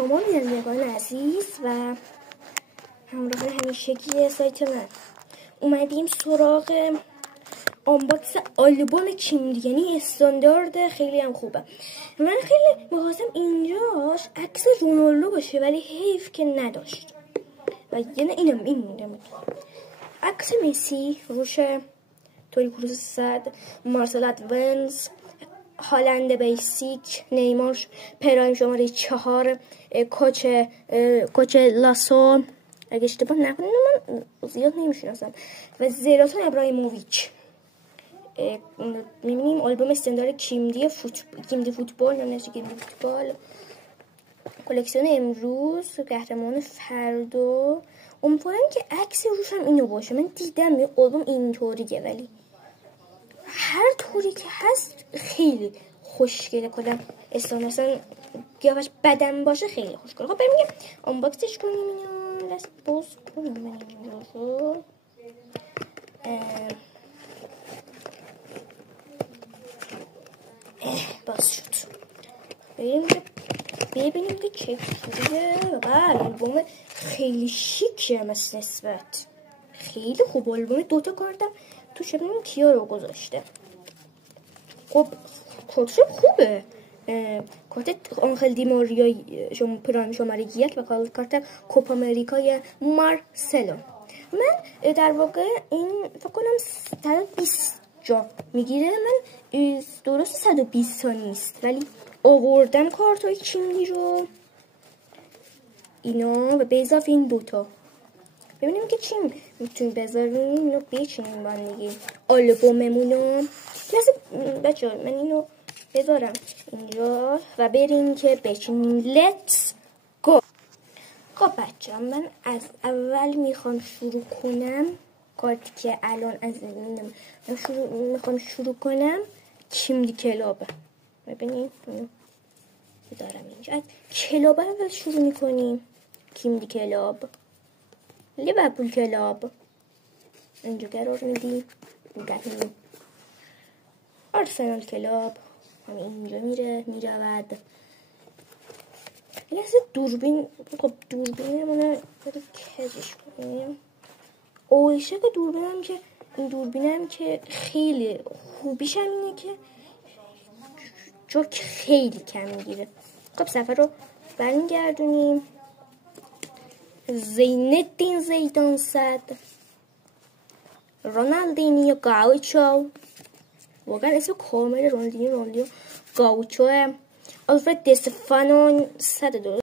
شما بینندگان عزیز و همراه همیشگی سایت من اومدیم سراغ آنباکس آلبوم کیم، یعنی استاندارد خیلی هم خوبه. من خیلی می‌خواستم اینجاش عکس رونالدو باشه ولی حیف که نداشت و یعنی اینم این مونده عکس مسی روشه، توری کروز صد، مارسلات ونز، هالند بیسیک، نیمار پرایم شماره 4، کوچ لاسو اگه اشتباه نکنم من زیاد نمیشناسم و زلاتان ابراهیموویچ. میبینیم آلبوم استاندارد کیم دی فوتبال نمیشه کیم دی فوتبال. کلکسیون امروز، قهرمان فردا. امیدوارم که عکس روش هم اینو باشه. من دیدم یه آلبوم اینطوریه ولی هر طوری که هست خیلی خوشگله. کلا مثلا قیافش بدن باشه خیلی خوشگله. خب بریم میگم آنباکسش کنیم اینو. لس باز کنیم من اینو. باز شد. ببینیم که چجوریه. آلبوم خیلی شیکه مثل نسبت. خیلی خوب آلبوم. دوتا کارتم توش. ببینیم کیا رو گذاشته. خب کارتش خوبه. کارت آنخل دی ماریا پرایم شماره 1 و کارت کوپا امریکای مارسلو. من در واقع این فکر کنم 120 جا میگیره. من درست 120 تا نیست ولی آوردم کارت های کیمی رو اینا و به اضافه این دوتا. ببینیم که چی میتونیم بذاریم. اینو بیچینیم با دیگه آلبوممونو. بچه ها من اینو بذارم اینجا و بریم که بچینیم. لیتس گو. خب بچه ها من از اول میخوام شروع کنم. کارتی که الان از اینم میخوام شروع کنم کیم دی کلابه. ببینیم اینو بذارم اینجا. کلابه اول شروع میکنیم. کیم دی کلاب، لیورپول کلاب اینجا قرار میدیم. آرسنال کلاب همین اینجا میرود. یه دوربین. خب دوربینمونه باید کجش کنیم. اویشه که دوربینم که خیلی خوبیش هم اینه که جوک خیلی کم میگیره. خب سفر رو برمیگردونیم. زینالدین زیدان صد، رونالدینیو گاوچو. واقعا اسم کامل رونالدینیو گاوچوه. آلفرد دی استفانو 102.